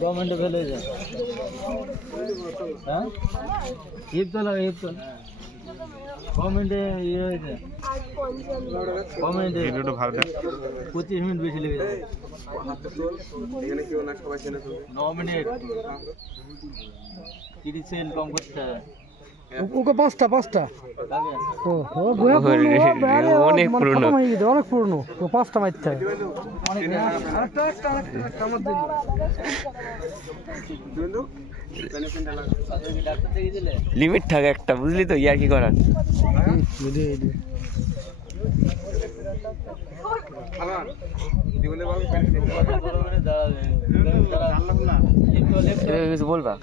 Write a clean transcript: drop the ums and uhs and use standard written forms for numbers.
Government भेले government ये 25 minute বেশি লেগে যাবে। 9 মিনিট 30 সেকেন্ড কম করতে হবে। ওকে পাঁচটা অনেক পুরনো অনেক পুরনো পাঁচটা মারতে হবে। লিমিট থাকে একটা, বুঝলি তো, ইয়ার কি করার। কিছু বলবা?